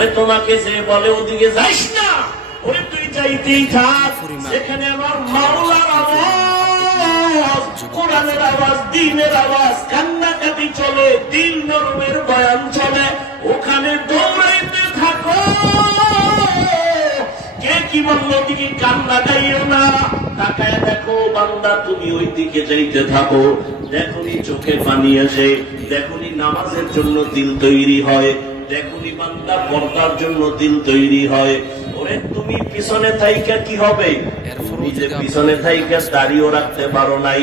ওরে তোমাকে যে বলে ওদিকে যাইস না ওরে তুই যাইতেই থাক। সেখানে আমার মাওলার আওয়াজ কোরআনের আওয়াজ দিনের আওয়াজ কান্নাকাটি চলে দিল নরমের বয়ান চলে। ওখানে দৌড়াইতে থাকো। কে কি বলল দিকে কান্না গাইও না? তাকায় দেখো বান্দা তুমি ওই দিকে যাইতে থাকো। দেখুনি চোখে পানি আসে দেখুনি নামাজের জন্য দিল তৈরি হয়। দেখুনি বান্দা পর্দার জন্য দিল তৈরি হয়। ওরে তুমি পিছনে থাইকা কি হবে? যে পিছনে থাইকা দাঁড়িয়েও রাখতে পারো নাই।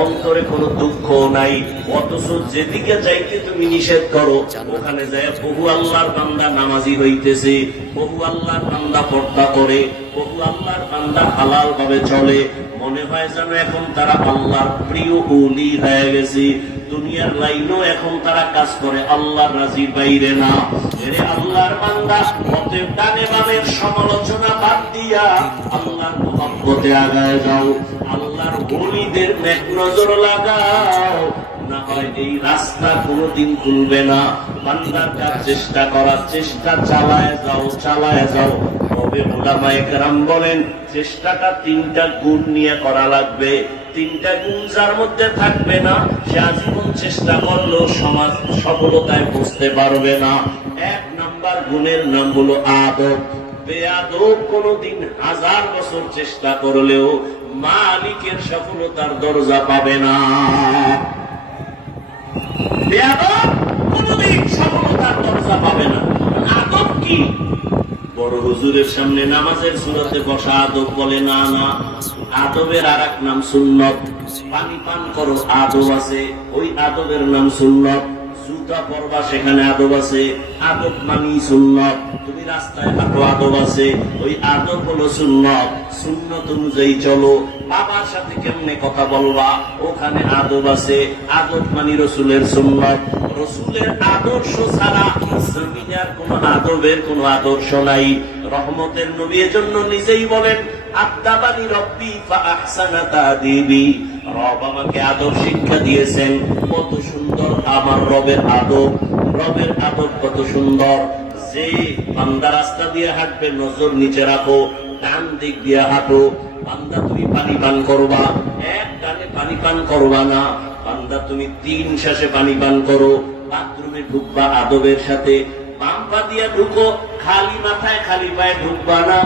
অন্তরে কোনো দুঃখ নাই। অথচ যেদিকে যাইতে তুমি নিষেধ করো ওখানে যায় বহু আল্লাহর বান্দা নামাজি হইতেছে বহু আল্লাহর বান্দা পর্দা করে বহু আল্লাহর বান্দা হালাল ভাবে চলে। মনে হয় যেন এখন তারা আল্লাহর প্রিয় উলি হয়ে গেছে। দুনিয়ার লাইনও এখন তারা কাজ করে, আল্লাহর রাজি বাইরে না। এরে আল্লাহর বান্দা অতএব ডানে বামের সমালোচনা বাদ দিয়া আল্লাহর মহব্বতে আগায় যাও। আল্লাহর গলিদের নেক নজর লাগাও। না হয় এই রাস্তা কোনোদিন খুলবে না। বান্দার কাজ চেষ্টা করার চেষ্টা চালায় যাও চালায় যাও। তবে বলেন, চেষ্টাটা তিনটা গুণ নিয়ে করা লাগবে। তিনটা গুণ যার মধ্যে থাকবে না, সে আজীবন চেষ্টা করলেও সমাজ সফলতায় বুঝতে পারবে না। এক নাম্বার গুণের নাম হলো আদব। বেয়াদব কোনদিন হাজার বছর চেষ্টা করলেও মালিকের সফলতার দরজা পাবে না। বেয়াদব কোনদিন সফলতার দরজা পাবে না। আদব কি? বড় হুজুরের সামনে নামাজের সুরতে বসা আদব বলে, না না, আদবের আর এক নাম সুন্নত। পানি পান করো, আদব আছে, ওই আদবের নাম সুন্নত। জুতা পরবা সেখানে আদব আছে। আদব মানি সুন্নত। তুমি রাস্তায় হাঁটো, আদব আছে। ওই আদব হলো সুন্নত। সুন্নত অনুযায়ী চলো। বাবার সাথে কেমনে কথা বলবা? ওখানে আদব আছে। আদব মানি রসুলের সুন্নত। রসুলের আদর্শ ছাড়া জমিনের কোন আদবের কোন আদর্শ নাই। রহমতের নবী এজন্য নিজেই বলেন রব্বি আহসানা তাদিবি। রব আমাকে শিক্ষা দিয়েছেন, কত সুন্দর আমার রবের রবের কত সুন্দর। যে বান্দা রাস্তা দিয়ে হাঁটবে, নজর নিচে রাখো, ডান দিক দিয়ে হাঁটো। বান্দা তুমি পানি পান করবা, এক টানে পানি পান করবা না। বান্দা তুমি তিন শ্বাসে পানি পান করো, বাথরুমে ঢুকবা আদবের সাথে। বাম পা দিয়া ঢুকো, খালি মাথায়, খালি পায়ে ঢুকবা না।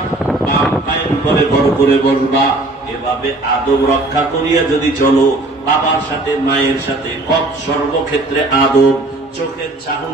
পায়ের উপরে বড় করে বসবা এভাবে আদব রক্ষা করিয়া যদি চলো, বাবার সাথে, মায়ের সাথে সর্বক্ষেত্রে আদব, চোখের চাহন